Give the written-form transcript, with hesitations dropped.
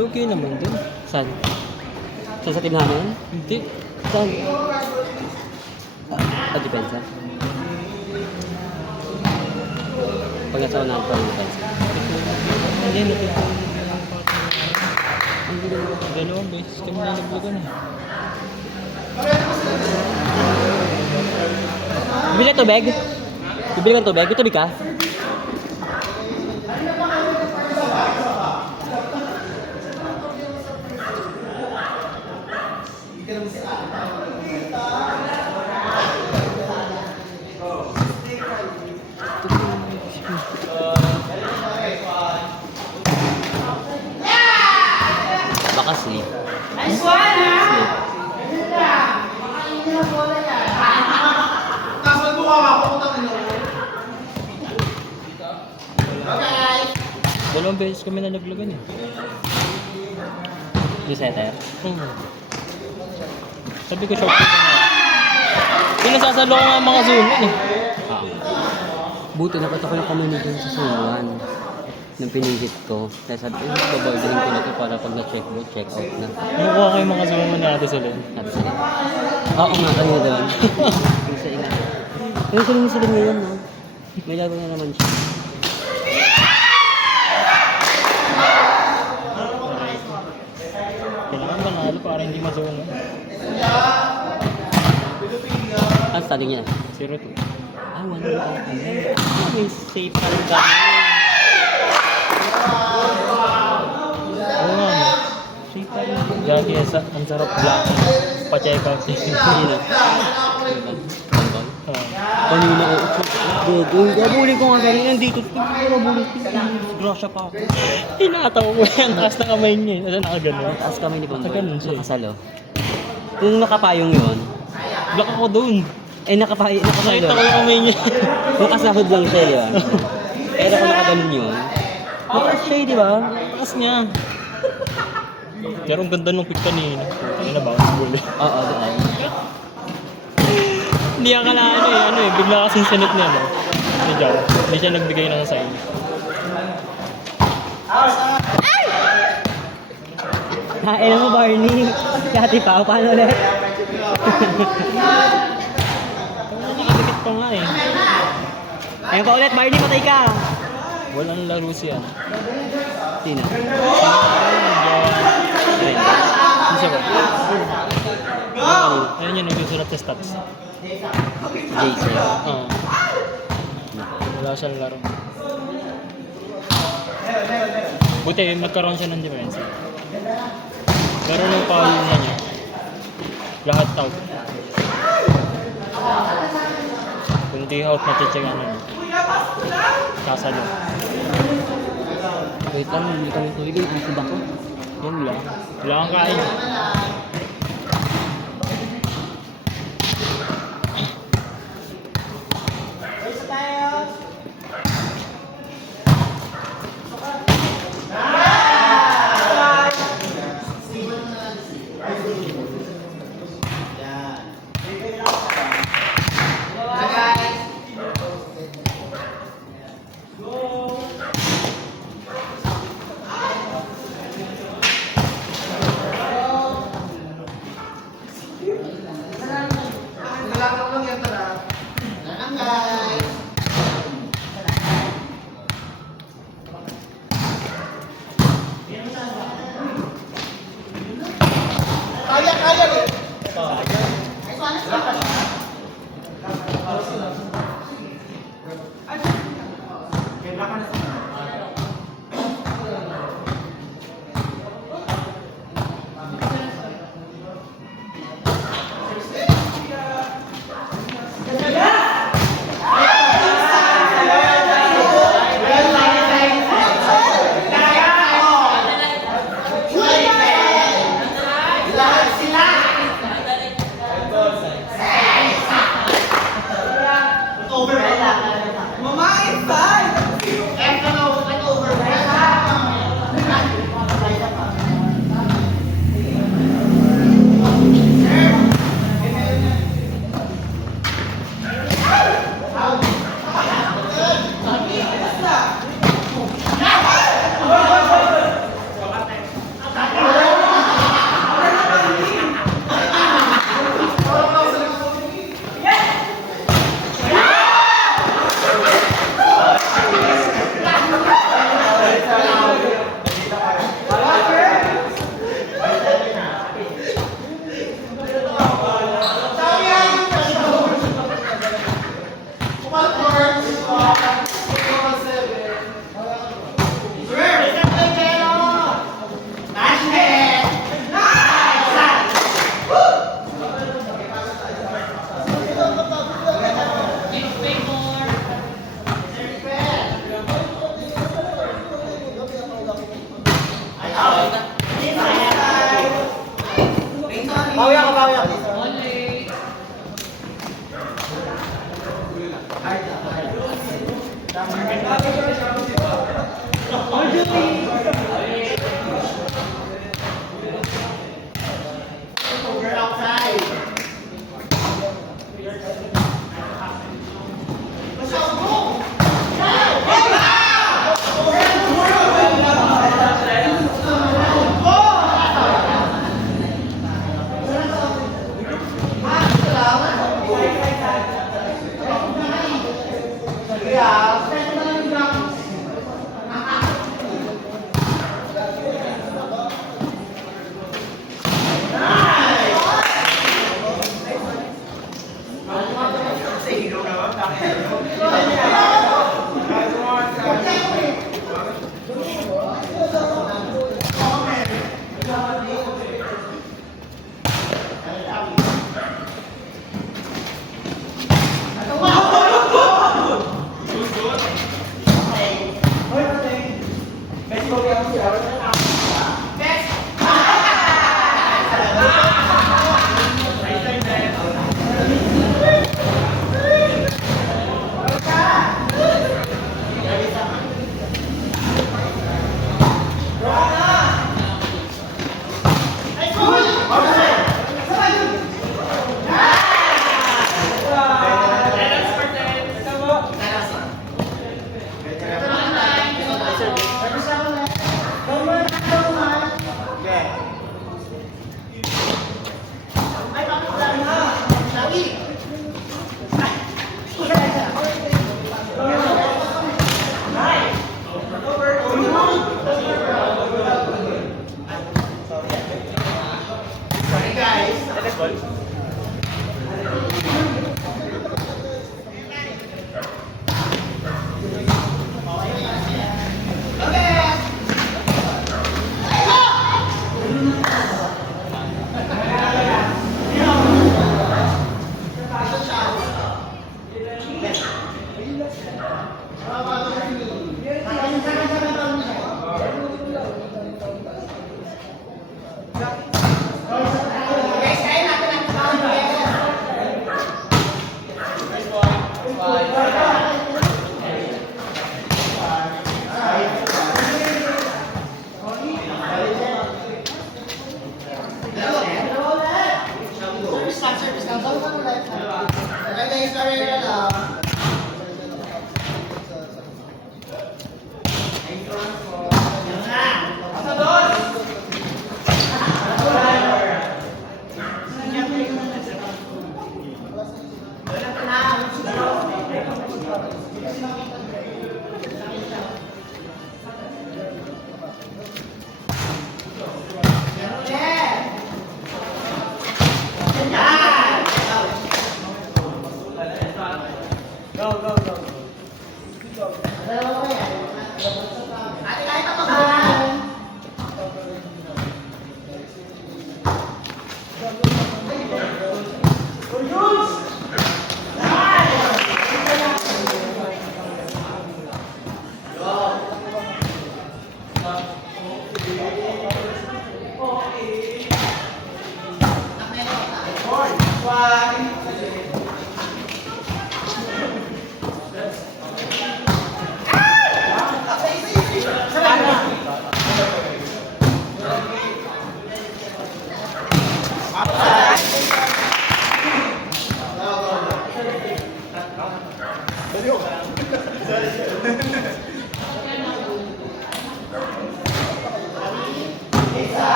Lugi naman din. Saan? Saan sa team namin? Hindi. Saan? Depensa. Pag nasa unahan pa ang depensa. Hindi, natutulog na lang pa. Dalawang beses kami na naglagan eh. Bibili ka tubig? Bibili ka tubig? May tubig ka? Baka sleep. Sleep. Dalawang beses kami na naglagan eh. Yung setter? Oo. Sabi ko short ka na. Pinasasalo ko nga ang mga zoom eh. Ah. Buti nakita ko yung community dun sa sunuan. Nung pinigit ko. Kaya sabi ko, babaldahin ko na ito para pag na-check out, check out na. Nakuha ko yung mga zoom natin sa loob. Sabi sige. Oo nga, kanina doon. Yung sa ina. Yung sila ngayon, no? May laro na naman siya. Kailangan manalo para hindi ma-zoom. Ang study niya? 0-2. Ah, wala na ako. May safe pa rin kami. Oo nga. Safe pa rin. Gagi, ang sarap black. Pa-check out. Sino? Bangkong? Ah. Kanina ko. Gabuli ko nga kanina. Nandito. Gabuli ko. Grosya pa ako. Hinataw ko yan. Taas na kamay niya eh. Ano nakagano? Taas kami ni Bangkong. Nakaganon siya eh. Nakasalo. Kung nakapayong yun, Black ako doon. nakasalo. Nakita ko yung kamay niya. Kung kasahod lang siya, di ba? Pero kung nakaganon yun, mataas siya, di ba? Taas niya. Pero ang ganda nung pick kanina. Ano na bounce ball eh. Oo, doon. Hindi akala bigla kasing sinot niya no. Si Jow. Hindi siya nagbigay ng sign. Hain mo, Barney. Kati pa, paano ulit? Nakadikit pa nga eh. Ayun pa ulit, Barney, patay ka. Walang laro siya. Sino? Hindi siya ba? Ayun yun, nagsusulat sa stats. Jason. Oo. Wala siyang laro. Buti, nagkaroon siya ng difference. Pero nung foul na niya, lahat out. Kung di out, maticheck ano niya. Sasalo. Wait lang, hindi kami tuloy. Isip ako. Yan lang. Wala kang kain. Mama, inside!